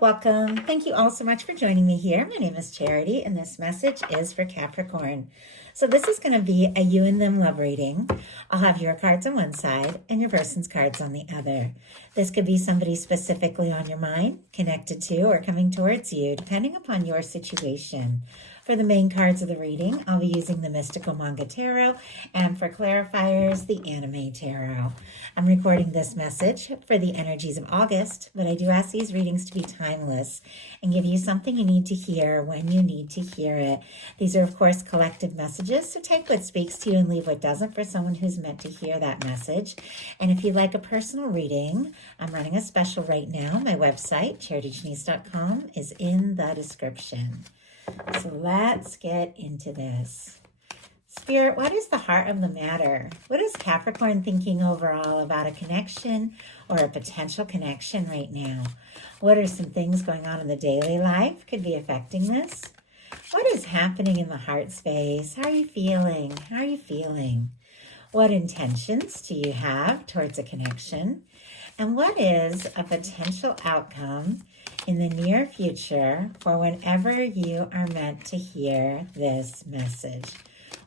welcome. Thank you all so much for joining me here. My name is Charity, and this message is for Capricorn. So this is going to be a you and them love reading. I'll have your cards on one side and your person's cards on the other. This could be somebody specifically on your mind, connected to, or coming towards you, depending upon your situation. For the main cards of the reading, I'll be using the Mystical Manga Tarot, and for clarifiers, the Anime Tarot. I'm recording this message for the energies of August, but I do ask these readings to be timeless and give you something you need to hear when you need to hear it. These are, of course, collective messages, so take what speaks to you and leave what doesn't for someone who's meant to hear that message. And if you'd like a personal reading, I'm running a special right now. My website, charityjanice.com, is in the description. So let's get into this. Spirit, what is the heart of the matter? What is Capricorn thinking overall about a connection or a potential connection right now? What are some things going on in the daily life could be affecting this? What is happening in the heart space? How are you feeling? How are you feeling? What intentions do you have towards a connection? And what is a potential outcome in the near future for whenever you are meant to hear this message?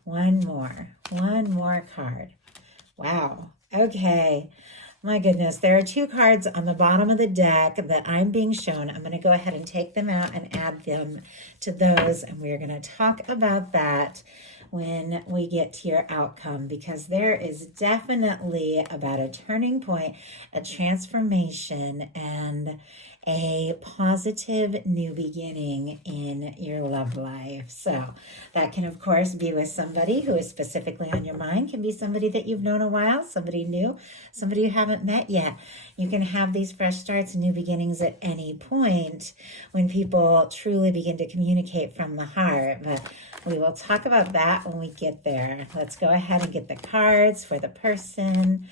One more card. Wow. Okay. My goodness, there are two cards on the bottom of the deck that I'm being shown. I'm going to go ahead and take them out and add them to those, and we're going to talk about that when we get to your outcome, because there is definitely about a turning point, a transformation, and a positive new beginning in your love life. So that can, of course, be with somebody who is specifically on your mind. Can be somebody that you've known a while, somebody new, somebody you haven't met yet. You can have these fresh starts and new beginnings at any point when people truly begin to communicate from the heart. But we will talk about that when we get there. Let's go ahead and get the cards for the person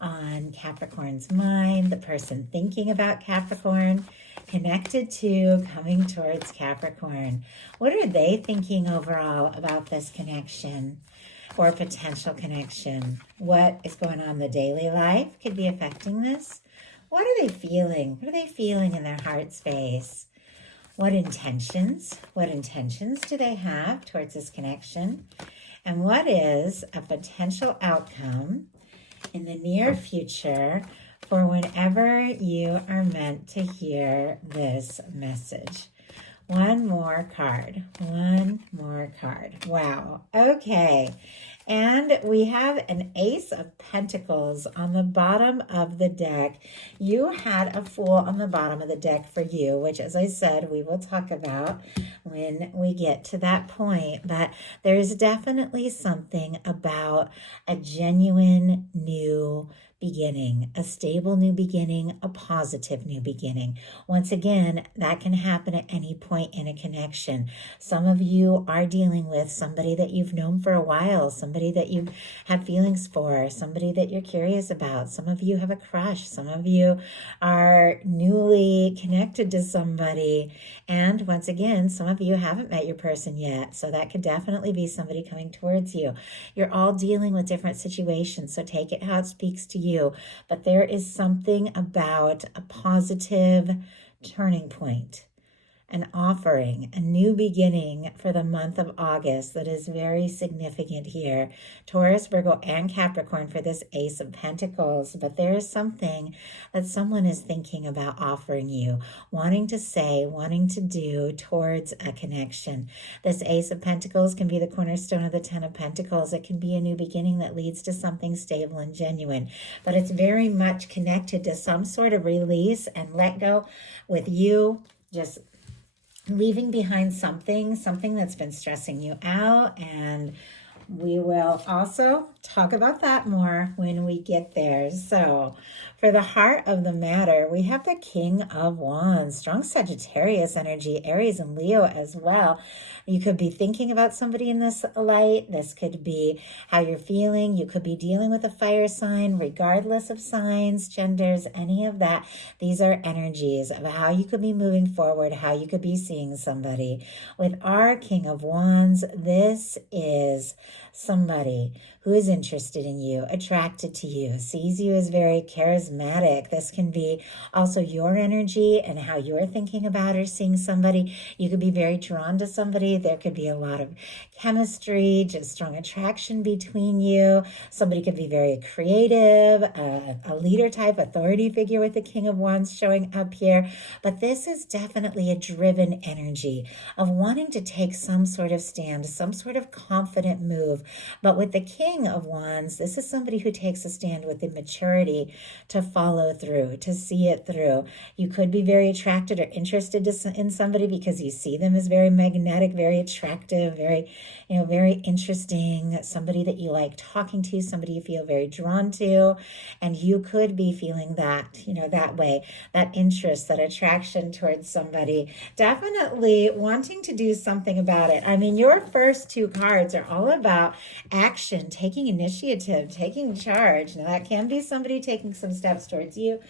on Capricorn's mind, the person thinking about Capricorn, connected to, coming towards Capricorn. What are they thinking overall about this connection or potential connection? What is going on in the daily life could be affecting this? What are they feeling? What are they feeling in their heart space? What intentions do they have towards this connection? And what is a potential outcome in the near future for whenever you are meant to hear this message? One more card. Wow. Okay. And we have an Ace of Pentacles on the bottom of the deck. You had a Fool on the bottom of the deck for you, which, as I said, we will talk about when we get to that point. But there's definitely something about a genuine new beginning, a stable new beginning, a positive new beginning. Once again, that can happen at any point in a connection. Some of you are dealing with somebody that you've known for a while, somebody that you've had feelings for, somebody that you're curious about. Some of you have a crush. Some of you are newly connected to somebody. And once again, some of you haven't met your person yet. So that could definitely be somebody coming towards you. You're all dealing with different situations, so take it how it speaks to you. But there is something about a positive turning point, an offering, a new beginning for the month of August that is very significant here. Taurus, Virgo, and Capricorn for this Ace of Pentacles. But there is something that someone is thinking about offering you, wanting to say, wanting to do towards a connection. This Ace of Pentacles can be the cornerstone of the Ten of Pentacles. It can be a new beginning that leads to something stable and genuine. But it's very much connected to some sort of release and let go with you just leaving behind something that's been stressing you out. And we will also talk about that more when we get there. So for the heart of the matter, we have the King of Wands, strong Sagittarius energy, Aries and Leo as well. You could be thinking about somebody in this light. This could be how you're feeling. You could be dealing with a fire sign, regardless of signs, genders, any of that. These are energies of how you could be moving forward, how you could be seeing somebody. With our King of Wands, this is somebody who is interested in you, attracted to you, sees you as very charismatic. This can be also your energy and how you're thinking about or seeing somebody. You could be very drawn to somebody. There could be a lot of chemistry, just strong attraction between you. Somebody could be very creative, a leader type, authority figure with the King of Wands showing up here. But this is definitely a driven energy of wanting to take some sort of stand, some sort of confident move. But with the King of Wands, this is somebody who takes a stand with the maturity to follow through, to see it through. You could be very attracted or interested in somebody because you see them as very magnetic, very attractive, very interesting, somebody that you like talking to, somebody you feel very drawn to. And you could be feeling that, that way, that interest, that attraction towards somebody, definitely wanting to do something about it. I mean, your first two cards are all about action, taking initiative, taking charge. Now, that can be somebody taking some steps towards you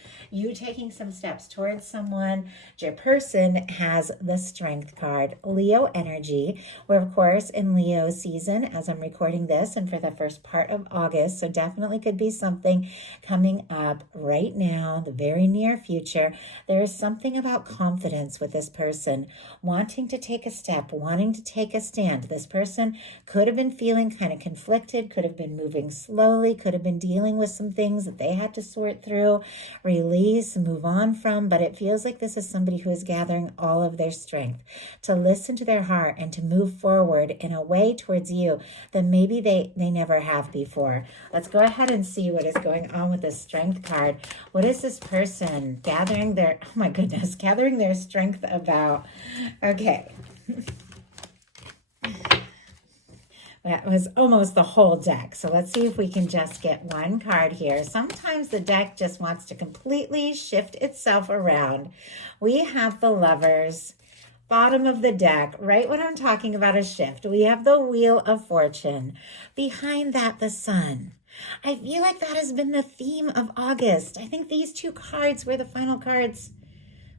taking some steps towards someone. Your person has the Strength card, Leo energy. We're, of course, in Leo season as I'm recording this and for the first part of August. So definitely could be something coming up right now, the very near future. There is something about confidence with this person, wanting to take a step, wanting to take a stand. This person could have been feeling kind of conflicted, could have been moving slowly, could have been dealing with some things that they had to sort through, release, move on from, but it feels like this is somebody who is gathering all of their strength to listen to their heart and to move forward in a way towards you that maybe they never have before. Let's go ahead and see what is going on with this Strength card. What is this person gathering their strength about? Okay. That was almost the whole deck. So let's see if we can just get one card here. Sometimes the deck just wants to completely shift itself around. We have the Lovers, bottom of the deck, right when I'm talking about a shift. We have the Wheel of Fortune. Behind that, the Sun. I feel like that has been the theme of August. I think these two cards were the final cards.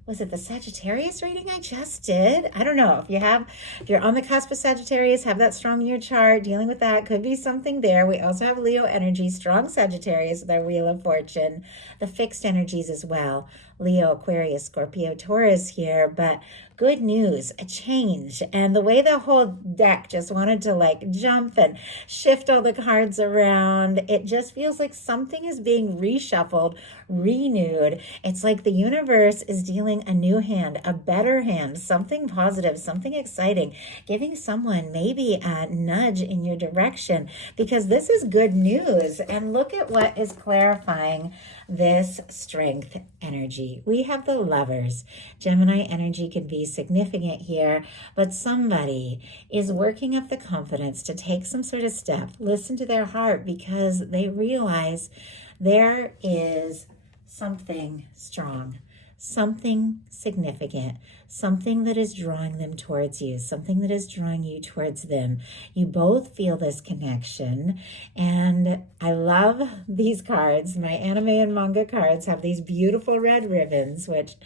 Was it the Sagittarius reading I just did? I don't know. If you're on the cusp of Sagittarius, have that strong in your chart, dealing with that, could be something there. We also have Leo energy, strong Sagittarius with our Wheel of Fortune, the fixed energies as well. Leo, Aquarius, Scorpio, Taurus here, but good news, a change. And the way the whole deck just wanted to jump and shift all the cards around, it just feels like something is being reshuffled, renewed. It's like the universe is dealing a new hand, a better hand, something positive, something exciting, giving someone maybe a nudge in your direction, because this is good news. And look at what is clarifying this Strength energy. We have the Lovers. Gemini energy can be significant here, but somebody is working up the confidence to take some sort of step, listen to their heart, because they realize there is something strong, something significant, something that is drawing them towards you, something that is drawing you towards them. You both feel this connection, and I love these cards. My anime and manga cards have these beautiful red ribbons, which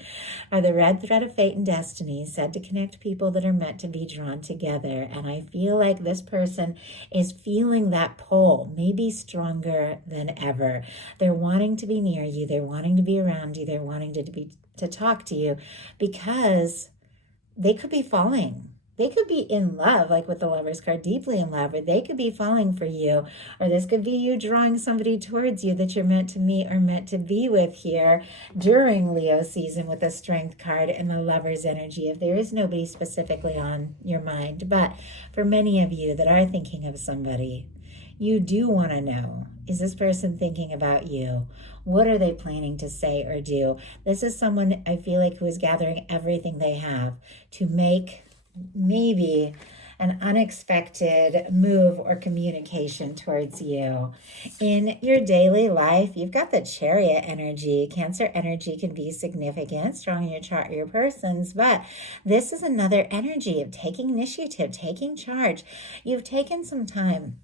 are the red thread of fate and destiny, said to connect people that are meant to be drawn together. And I feel like this person is feeling that pull, maybe stronger than ever. They're wanting to be near you. They're wanting to be around you. They're wanting to talk to you, because they could be falling. They could be in love, like with the Lovers card, deeply in love, or they could be falling for you, or this could be you drawing somebody towards you that you're meant to meet or meant to be with here during Leo season with the Strength card and the Lovers energy, if there is nobody specifically on your mind. But for many of you that are thinking of somebody, you do want to know, is this person thinking about you? What are they planning to say or do? This is someone I feel like who is gathering everything they have to make maybe an unexpected move or communication towards you. In your daily life, you've got the Chariot energy. Cancer energy can be significant, strong in your chart or your person's, but this is another energy of taking initiative, taking charge. You've taken some time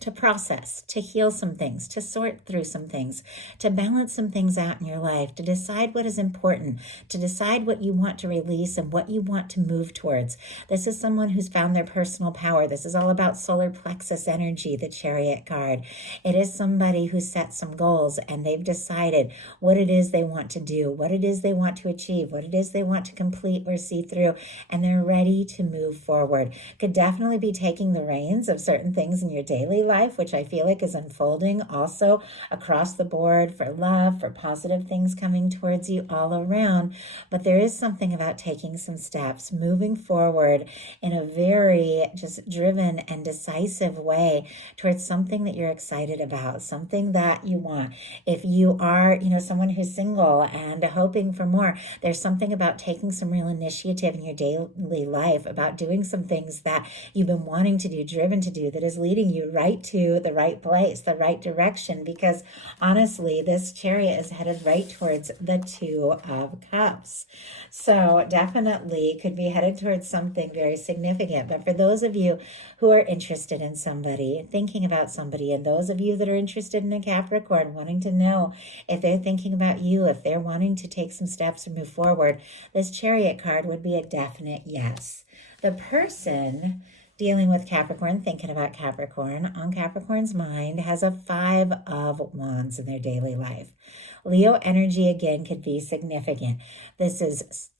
to process, to heal some things, to sort through some things, to balance some things out in your life, to decide what is important, to decide what you want to release and what you want to move towards. This is someone who's found their personal power. This is all about solar plexus energy, the Chariot card. It is somebody who set some goals and they've decided what it is they want to do, what it is they want to achieve, what it is they want to complete or see through, and they're ready to move forward. Could definitely be taking the reins of certain things in your daily life, which I feel like is unfolding also across the board for love, for positive things coming towards you all around. But there is something about taking some steps, moving forward in a very just driven and decisive way towards something that you're excited about, something that you want. If you are, someone who's single and hoping for more, there's something about taking some real initiative in your daily life, about doing some things that you've been wanting to do, driven to do, that is leading you right to the right place, the right direction, because honestly, this Chariot is headed right towards the Two of Cups. So definitely could be headed towards something very significant. But for those of you who are interested in somebody, thinking about somebody, and those of you that are interested in a Capricorn, wanting to know if they're thinking about you, if they're wanting to take some steps and move forward, this Chariot card would be a definite yes. The person dealing with Capricorn, thinking about Capricorn, on Capricorn's mind has a Five of Wands in their daily life. Leo energy, again, could be significant.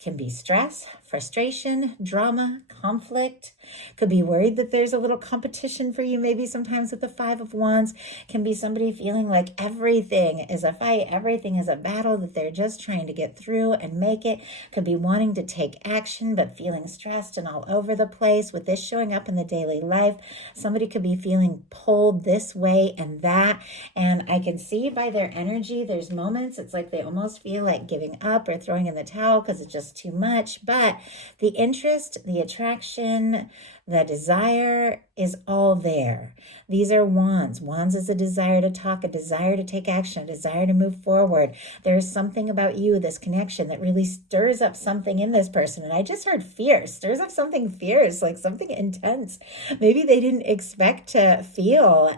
Can be stress, frustration, drama, conflict. Could be worried that there's a little competition for you. Maybe sometimes with the Five of Wands can be somebody feeling like everything is a fight, everything is a battle that they're just trying to get through and make it. Could be wanting to take action but feeling stressed and all over the place. With this showing up in the daily life, somebody could be feeling pulled this way and that. And I can see by their energy, there's moments it's like they almost feel like giving up or throwing in the towel because it's just too much. But the interest, the attraction, the desire is all there. These are wands. Wands is a desire to talk, a desire to take action, a desire to move forward. There's something about you, this connection, that really stirs up something in this person. And I just heard fierce, stirs up something fierce, like something intense. Maybe they didn't expect to feel.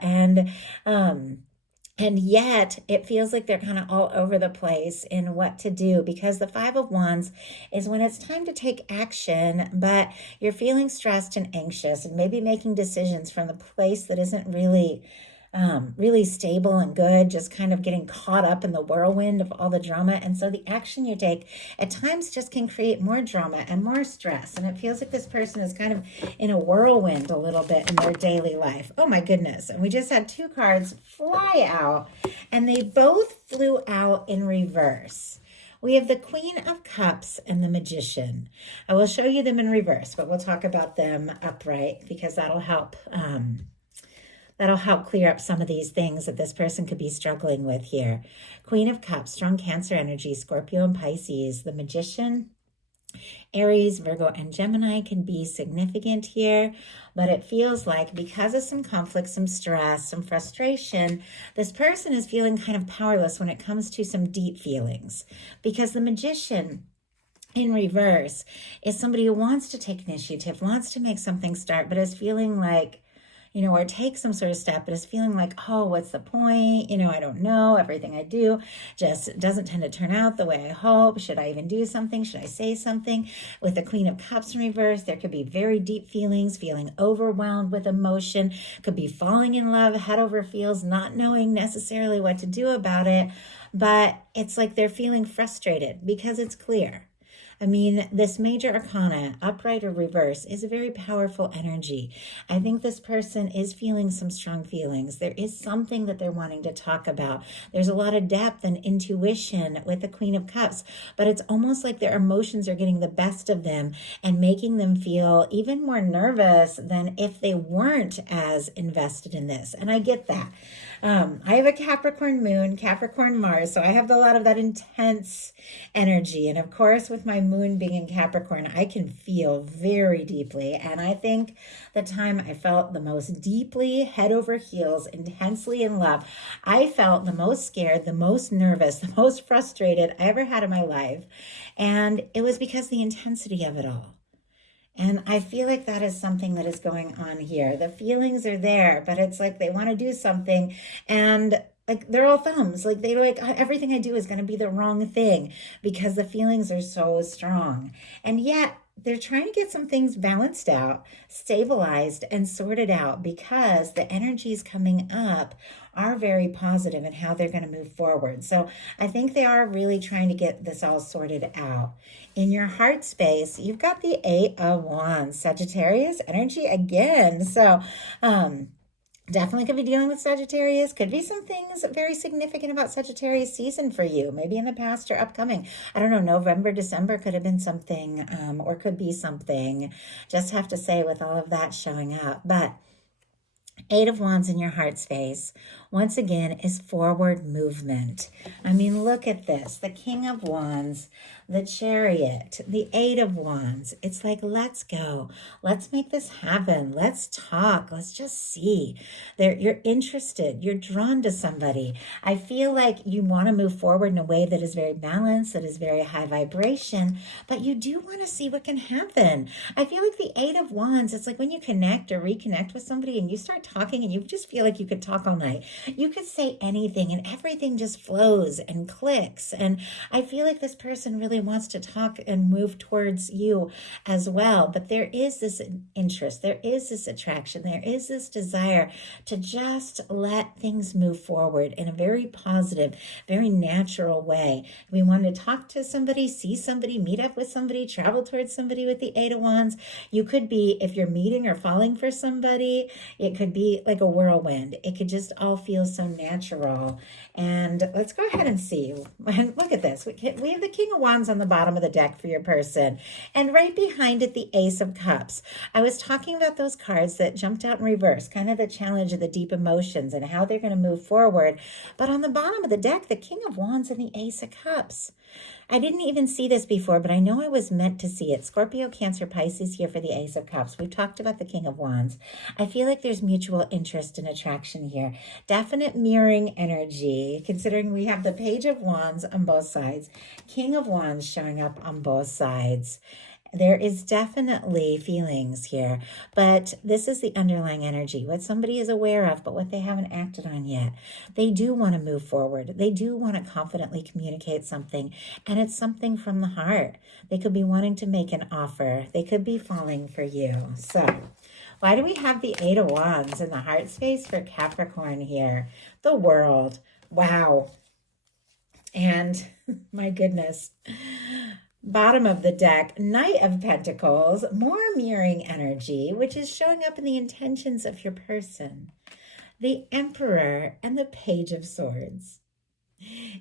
And yet it feels like they're kind of all over the place in what to do, because the Five of Wands is when it's time to take action, but you're feeling stressed and anxious and maybe making decisions from the place that isn't really stable and good, just kind of getting caught up in the whirlwind of all the drama. And so the action you take at times just can create more drama and more stress. And it feels like this person is kind of in a whirlwind a little bit in their daily life. Oh my goodness. And we just had two cards fly out, and they both flew out in reverse. We have the Queen of Cups and the Magician. I will show you them in reverse, but we'll talk about them upright because that'll help clear up some of these things that this person could be struggling with here. Queen of Cups, strong Cancer energy, Scorpio and Pisces. The Magician, Aries, Virgo, and Gemini can be significant here, but it feels like because of some conflict, some stress, some frustration, this person is feeling kind of powerless when it comes to some deep feelings, because the Magician in reverse is somebody who wants to take initiative, wants to make something start, but is feeling like, or take some sort of step, but is feeling like, oh, what's the point? I don't know. Everything I do just doesn't tend to turn out the way I hope. Should I even do something? Should I say something? With the Queen of Cups in reverse, there could be very deep feelings, feeling overwhelmed with emotion, could be falling in love, head over heels, not knowing necessarily what to do about it. But it's like they're feeling frustrated because it's clear. I mean, this major arcana, upright or reverse, is a very powerful energy. I think this person is feeling some strong feelings. There is something that they're wanting to talk about. There's a lot of depth and intuition with the Queen of Cups, but it's almost like their emotions are getting the best of them and making them feel even more nervous than if they weren't as invested in this. And I get that. I have a Capricorn moon, Capricorn Mars, so I have a lot of that intense energy. And of course, with my moon being in Capricorn, I can feel very deeply. And I think the time I felt the most deeply, head over heels, intensely in love, I felt the most scared, the most nervous, the most frustrated I ever had in my life. And it was because the intensity of it all. And I feel like that is something that is going on here. The feelings are there, but it's like they want to do something and like they're all thumbs. Like they like everything I do is going to be the wrong thing because the feelings are so strong. And yet they're trying to get some things balanced out, stabilized, and sorted out because the energies coming up are very positive in how they're going to move forward. So I think they are really trying to get this all sorted out. In your heart space, you've got the Eight of Wands, Sagittarius energy again. So, definitely could be dealing with Sagittarius. Could be some things very significant about Sagittarius season for you, maybe in the past or upcoming. I don't know, November, December could have been something, or could be something. Just have to say with all of that showing up. But Eight of Wands in your heart space, once again, is forward movement. I mean, look at this. The King of Wands, the Chariot, the Eight of Wands. It's like, let's go. Let's make this happen. Let's talk. Let's just see. You're interested. You're drawn to somebody. I feel like you want to move forward in a way that is very balanced, that is very high vibration, but you do want to see what can happen. I feel like the Eight of Wands, it's like when you connect or reconnect with somebody and you start talking and you just feel like you could talk all night. You could say anything and everything just flows and clicks. And I feel like this person really wants to talk and move towards you as well. But there is this interest, there is this attraction, there is this desire to just let things move forward in a very positive, very natural way. We want to talk to somebody, see somebody, meet up with somebody, travel towards somebody with the Eight of Wands. You could be, if you're meeting or falling for somebody, it could be like a whirlwind. It could just all feel so natural. And let's go ahead and see. And look at this. We have the King of Wands on the bottom of the deck for your person. And right behind it, the Ace of Cups. I was talking about those cards that jumped out in reverse, kind of the challenge of the deep emotions and how they're going to move forward. But on the bottom of the deck, the King of Wands and the Ace of Cups. I didn't even see this before, but I know I was meant to see it. Scorpio, Cancer, Pisces here for the Ace of Cups. We've talked about the King of Wands. I feel like there's mutual interest and attraction here. Definite mirroring energy, considering we have the Page of Wands on both sides, King of Wands showing up on both sides. There is definitely feelings here, but this is the underlying energy, what somebody is aware of, but what they haven't acted on yet. They do want to move forward. They do want to confidently communicate something, and it's something from the heart. They could be wanting to make an offer. They could be falling for you. So why do we have the Eight of Wands in the heart space for Capricorn here? The World. Wow. And my goodness. Bottom of the deck, Knight of Pentacles, more mirroring energy, which is showing up in the intentions of your person. The Emperor and the Page of Swords.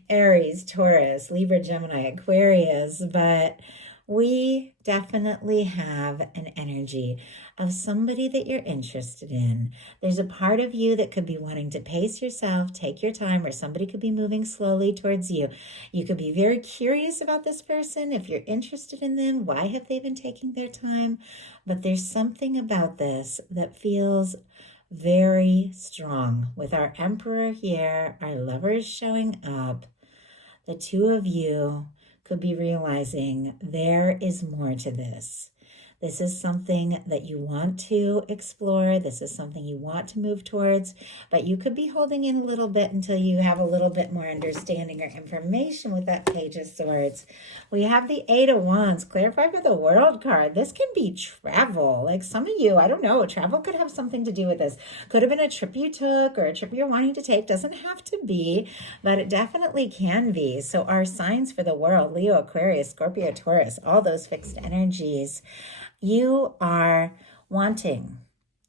Aries, Taurus, Libra, Gemini, Aquarius, but we definitely have an energy of somebody that you're interested in. There's a part of you that could be wanting to pace yourself, take your time, or somebody could be moving slowly towards you. You could be very curious about this person. If you're interested in them, why have they been taking their time? But there's something about this that feels very strong. With our Emperor here, our lovers showing up, the two of you could be realizing there is more to this. This is something that you want to explore. This is something you want to move towards, but you could be holding in a little bit until you have a little bit more understanding or information with that Page of Swords. We have the Eight of Wands, clarify for the World card. This can be travel. Like some of you, I don't know, travel could have something to do with this. Could have been a trip you took or a trip you're wanting to take. Doesn't have to be, but it definitely can be. So our signs for the World, Leo, Aquarius, Scorpio, Taurus, all those fixed energies. You are wanting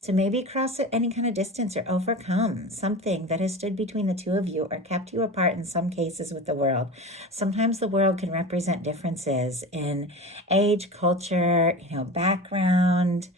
to maybe cross any kind of distance or overcome something that has stood between the two of you or kept you apart in some cases with the world. Sometimes the world can represent differences in age, culture, background,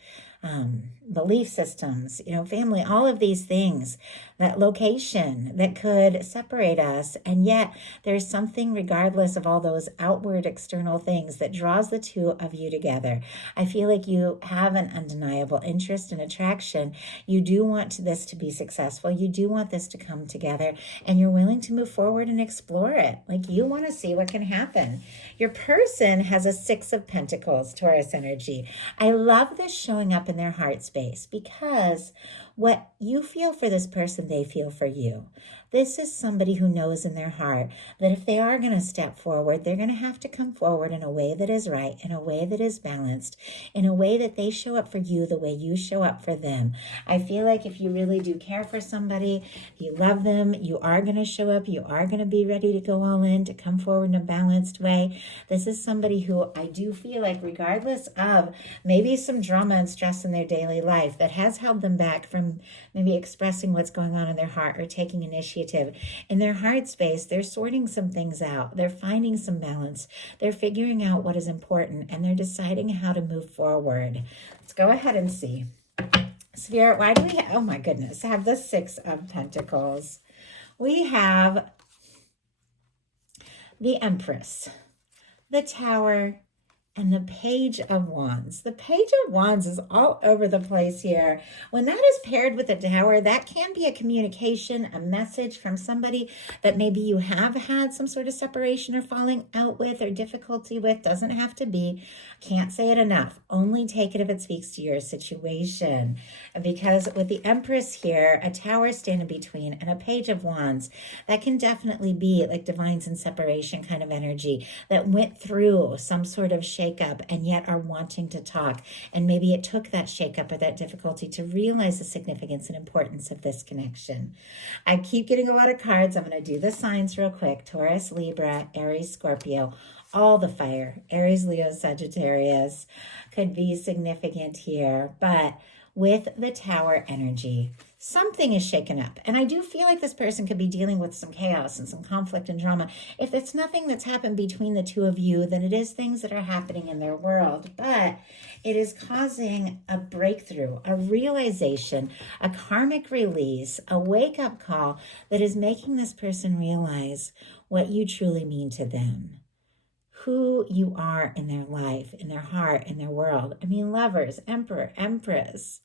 belief systems, family, all of these things, that location that could separate us. And yet there's something, regardless of all those outward external things, that draws the two of you together. I feel like you have an undeniable interest and attraction. You do want this to be successful. You do want this to come together, and you're willing to move forward and explore it. Like, you want to see what can happen. Your person has a 6 of Pentacles, Taurus energy. I love this showing up in their heart space, because what you feel for this person, they feel for you. This is somebody who knows in their heart that if they are going to step forward, they're going to have to come forward in a way that is right, in a way that is balanced, in a way that they show up for you the way you show up for them. I feel like if you really do care for somebody, you love them, you are going to show up, you are going to be ready to go all in, to come forward in a balanced way. This is somebody who I do feel like, regardless of maybe some drama and stress in their daily life that has held them back from maybe expressing what's going on in their heart or taking initiative, in their heart space, they're sorting some things out. They're finding some balance. They're figuring out what is important, and they're deciding how to move forward. Let's go ahead and see. Spirit, why do we have, oh my goodness, have the 6 of Pentacles? We have the Empress, the Tower, and the Page of Wands. The Page of Wands is all over the place here. When that is paired with the Tower, that can be a communication, a message from somebody that maybe you have had some sort of separation or falling out with or difficulty with. Doesn't have to be. Can't say it enough. Only take it if it speaks to your situation. Because with the Empress here, a Tower standing between and a Page of Wands, that can definitely be like divines in separation kind of energy that went through some sort of shakeup and yet are wanting to talk. And maybe it took that shakeup or that difficulty to realize the significance and importance of this connection. I keep getting a lot of cards. I'm going to do the signs real quick. Taurus, Libra, Aries, Scorpio. All the fire. Aries, Leo, Sagittarius could be significant here. But with the Tower energy, something is shaken up. And I do feel like this person could be dealing with some chaos and some conflict and drama. If it's nothing that's happened between the two of you, then it is things that are happening in their world. But it is causing a breakthrough, a realization, a karmic release, a wake-up call that is making this person realize what you truly mean to them, who you are in their life, in their heart, in their world. I mean, Lovers, Emperor, Empress.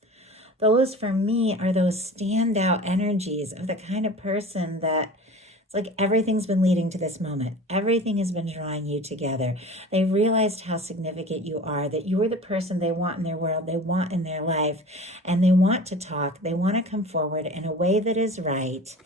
Those, for me, are those standout energies of the kind of person that it's like everything's been leading to this moment. Everything has been drawing you together. They realized how significant you are, that you are the person they want in their world, they want in their life, and they want to talk. They want to come forward in a way that is right.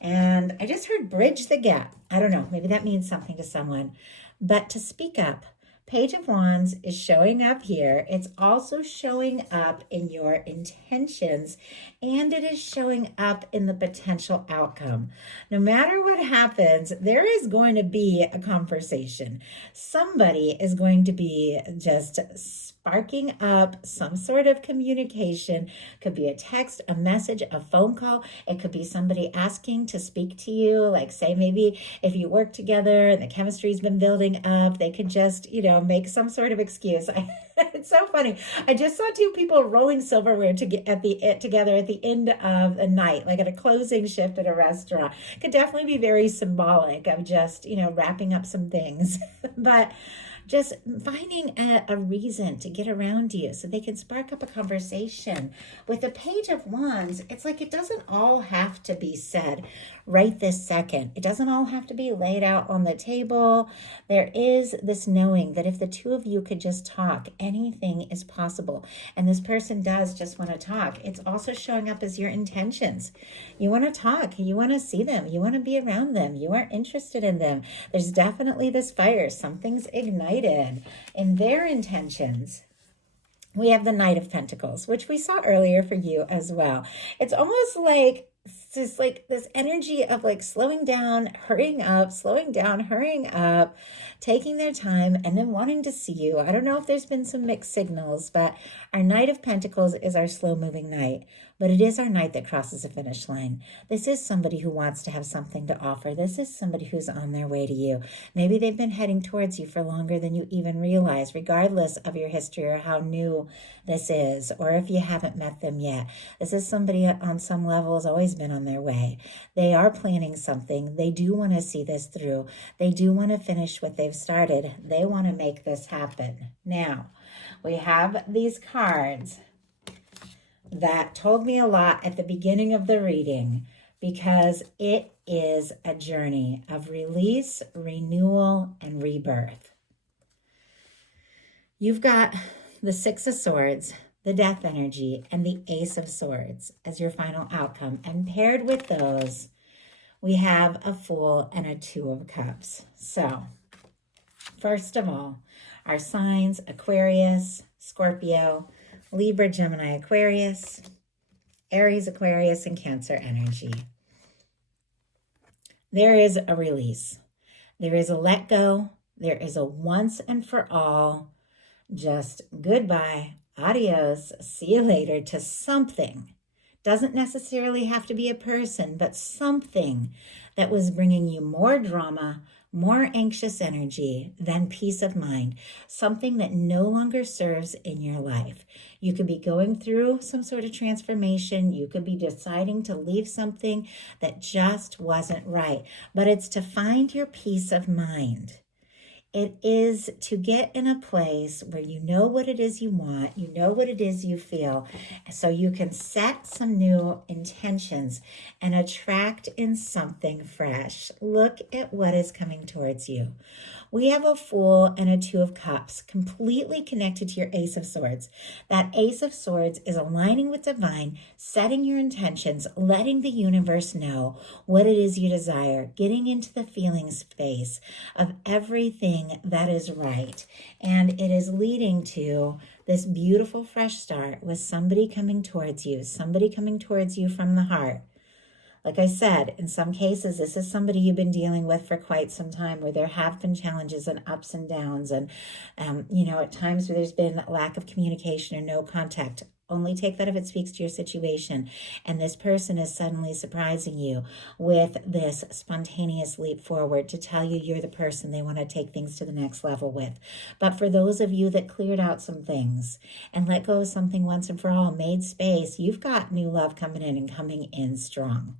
And I just heard bridge the gap. I don't know, maybe that means something to someone. But to speak up, Page of Wands is showing up here. It's also showing up in your intentions, and it is showing up in the potential outcome. No matter what happens, there is going to be a conversation. Somebody is going to be just sparking up some sort of communication. Could be a text, a message, a phone call. It could be somebody asking to speak to you. Like, say, maybe if you work together and the chemistry's been building up, they could just, make some sort of excuse. It's so funny. I just saw 2 people rolling silverware together at the end of the night, like at a closing shift at a restaurant. Could definitely be very symbolic of just, wrapping up some things. But just finding a reason to get around you so they can spark up a conversation. With the Page of Wands, it's like it doesn't all have to be said right this second. It doesn't all have to be laid out on the table. There is this knowing that if the two of you could just talk, anything is possible. And this person does just want to talk. It's also showing up as your intentions. You want to talk. You want to see them. You want to be around them. You are interested in them. There's definitely this fire. Something's ignited in their intentions. We have the Knight of Pentacles, which we saw earlier for you as well. It's almost like just like this energy of like slowing down, hurrying up, slowing down, hurrying up, taking their time, and then wanting to see you. I don't know if there's been some mixed signals, but our Knight of Pentacles is our slow moving knight, but it is our knight that crosses the finish line. This is somebody who wants to have something to offer. This is somebody who's on their way to you. Maybe they've been heading towards you for longer than you even realize, regardless of your history or how new this is, or if you haven't met them yet. This is somebody on some level has always been on their way. They are planning something. They do want to see this through. They do want to finish what they've started. They want to make this happen. Now, we have these cards that told me a lot at the beginning of the reading, because it is a journey of release, renewal, and rebirth. You've got the Six of Swords, the Death energy, and the Ace of Swords as your final outcome. And paired with those, we have a Fool and a Two of Cups. So, first of all, our signs: Aquarius, Scorpio, Libra, Gemini, Aquarius, Aries, Aquarius, and Cancer energy. There is a release. There is a let go. There is a once and for all, just goodbye, adios, see you later to something. Doesn't necessarily have to be a person, but something that was bringing you more drama, more anxious energy than peace of mind, something that no longer serves in your life. You could be going through some sort of transformation. You could be deciding to leave something that just wasn't right, but it's to find your peace of mind. It is to get in a place where you know what it is you want, you know what it is you feel, so you can set some new intentions and attract in something fresh. Look at what is coming towards you. We have a Fool and a Two of Cups completely connected to your Ace of Swords. That Ace of Swords is aligning with divine, setting your intentions, letting the universe know what it is you desire, getting into the feeling space of everything that is right. And it is leading to this beautiful fresh start with somebody coming towards you from the heart. Like I said, in some cases, this is somebody you've been dealing with for quite some time, where there have been challenges and ups and downs. And, at times where there's been lack of communication or no contact. Only take that if it speaks to your situation. And this person is suddenly surprising you with this spontaneous leap forward to tell you you're the person they want to take things to the next level with. But for those of you that cleared out some things and let go of something once and for all, made space, you've got new love coming in and coming in strong.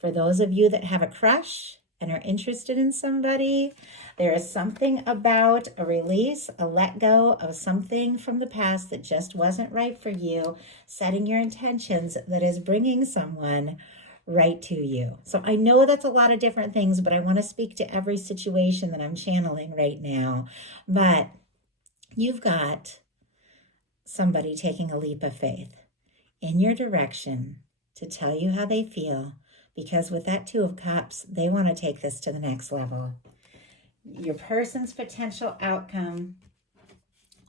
For those of you that have a crush and are interested in somebody, there is something about a release, a let go of something from the past that just wasn't right for you, setting your intentions that is bringing someone right to you. So I know that's a lot of different things, but I want to speak to every situation that I'm channeling right now. But you've got somebody taking a leap of faith in your direction to tell you how they feel, because with that Two of Cups, they want to take this to the next level. Your person's potential outcome,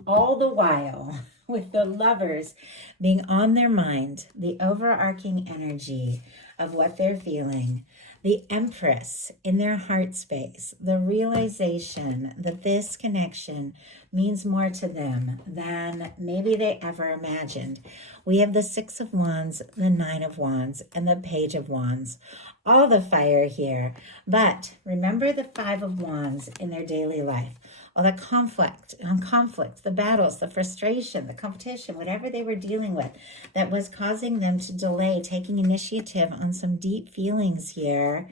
all the while with the Lovers being on their mind, the overarching energy of what they're feeling, the Empress in their heart space, the realization that this connection means more to them than maybe they ever imagined. We have the Six of Wands, the Nine of Wands, and the Page of Wands. All the fire here. But remember the Five of Wands in their daily life. All the conflict, the battles, the frustration, the competition, whatever they were dealing with that was causing them to delay taking initiative on some deep feelings here.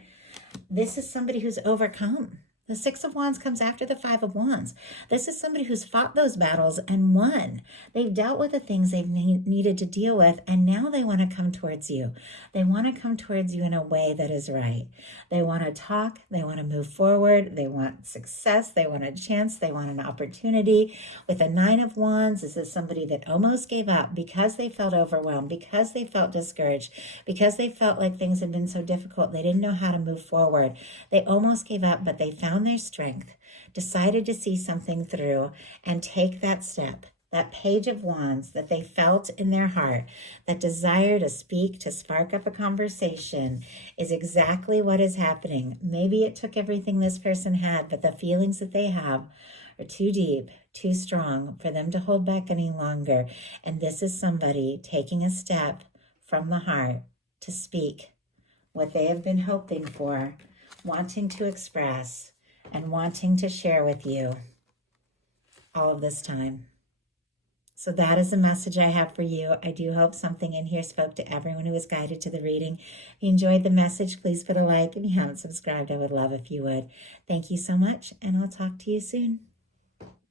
This is somebody who's overcome. The Six of Wands comes after the Five of Wands. This is somebody who's fought those battles and won. They've dealt with the things they've needed to deal with, and now they want to come towards you. They want to come towards you in a way that is right. They want to talk. They want to move forward. They want success. They want a chance. They want an opportunity. With the Nine of Wands, this is somebody that almost gave up because they felt overwhelmed, because they felt discouraged, because they felt like things had been so difficult. They didn't know how to move forward. They almost gave up, but they found their strength, decided to see something through and take that step that Page of Wands that they felt in their heart, that desire to speak, to spark up a conversation, is exactly what is happening. Maybe it took everything this person had, but the feelings that they have are too deep, too strong for them to hold back any longer. And this is somebody taking a step from the heart to speak what they have been hoping for, wanting to express, and wanting to share with you all of this time. So that is the message I have for you. I do hope something in here spoke to everyone who was guided to the reading. If you enjoyed the message, please put a like. If you haven't subscribed, I would love if you would. Thank you so much, and I'll talk to you soon.